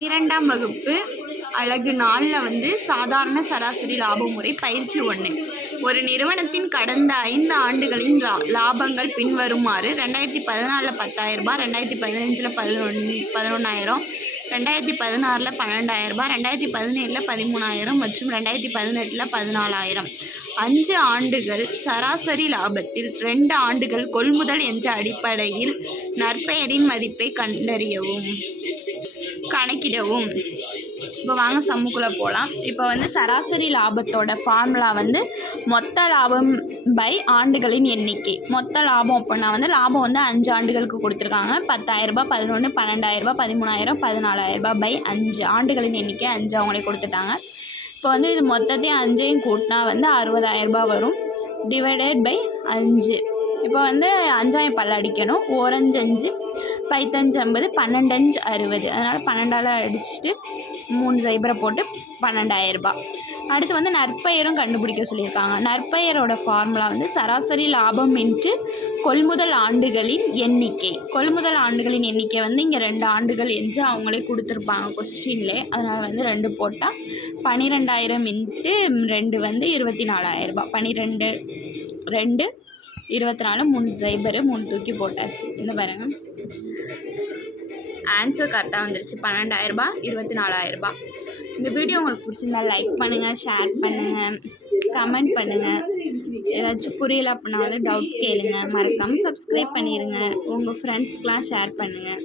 இரண்டாம் வகுப்பு அழகு நாளில் வந்து சாதாரண சராசரி லாப முறை பயிற்சி ஒன்று ஒரு நிறுவனத்தின் கடந்த ஐந்து ஆண்டுகளின் லா லாபங்கள் பின்வருமாறு ரெண்டாயிரத்தி பதினாலில் பத்தாயிரரூபா ரெண்டாயிரத்தி பதினஞ்சில் பதினொன்று பதினொன்றாயிரம் ரெண்டாயிரத்தி பதினாறில் பன்னெண்டாயிரரூபா ரெண்டாயிரத்தி பதினேழில் பதிமூணாயிரம் மற்றும் ரெண்டாயிரத்தி பதினெட்டில் பதினாலாயிரம். அஞ்சு ஆண்டுகள் சராசரி லாபத்தில் ரெண்டு ஆண்டுகள் கொள்முதல் என்ற அடிப்படையில் நற்பெயரின் மதிப்பை கண்டறியவும். கணக்கிடவும். இப்போ வாங்க சம்முக்குள்ளே போகலாம் இப்போ வந்து சராசரி லாபத்தோட ஃபார்முலா வந்து மொத்த லாபம் பை ஆண்டுகளின் எண்ணிக்கை. மொத்த லாபம் அப்படின்னா வந்து லாபம் வந்து அஞ்சு ஆண்டுகளுக்கு கொடுத்துருக்காங்க. பத்தாயிரரூபா பதினொன்று பன்னெண்டாயிரரூபா பதிமூணாயிரம் பதினாலாயிரரூபா பை அஞ்சு ஆண்டுகளின் எண்ணிக்கை அஞ்சு அவங்களே கொடுத்துட்டாங்க. இப்போ வந்து இது மொத்தத்தையும் அஞ்சையும் கூட்டினா வந்து அறுபதாயிரரூபா வரும். டிவைடட் பை அஞ்சு. இப்போ வந்து அஞ்சாயிரம் பல்ல அடிக்கணும். ஓரஞ்சு அஞ்சு. பைத்தஞ்சு ஐம்பது பன்னெண்டஞ்சு அறுபது. அதனால் பன்னெண்டால் அடிச்சுட்டு மூணு சைபரை போட்டு பன்னெண்டாயிரரூபா அடுத்து வந்து நற்பெயரும் கண்டுபிடிக்க சொல்லியிருக்காங்க. நற்பெயரோட ஃபார்முலா வந்து சராசரி லாபம் இன்ட்டு கொள்முதல் ஆண்டுகளின் எண்ணிக்கை. கொள்முதல் ஆண்டுகளின் எண்ணிக்கை வந்து இங்கே ரெண்டு ஆண்டுகள் என்று அவங்களே கொடுத்துருப்பாங்க கொஸ்டின்லே அதனால் வந்து ரெண்டு போட்டால் பன்னிரெண்டாயிரம் இன்ட்டு ரெண்டு வந்து இருபத்தி நாலாயிரரூபா பன்னிரெண்டு ரெண்டு இருபத்தி நாலு மூணு சைபரு மூணு தூக்கி போட்டாச்சு. இந்த பாருங்க. ஆன்சர் கரெக்டாக வந்துருச்சு. பன்னெண்டாயிரரூபா இருபத்தி நாலாயிரரூபா இந்த வீடியோ உங்களுக்கு பிடிச்சிருந்தா லைக் பண்ணுங்கள் ஷேர் பண்ணுங்கள் கமெண்ட் பண்ணுங்கள் ஏதாச்சும் புரியல அப்படின்னா வந்து டவுட் கேளுங்க. மறக்காமல் சப்ஸ்கிரைப் பண்ணிடுங்க உங்கள் ஃப்ரெண்ட்ஸ்க்கெலாம் ஷேர் பண்ணுங்கள்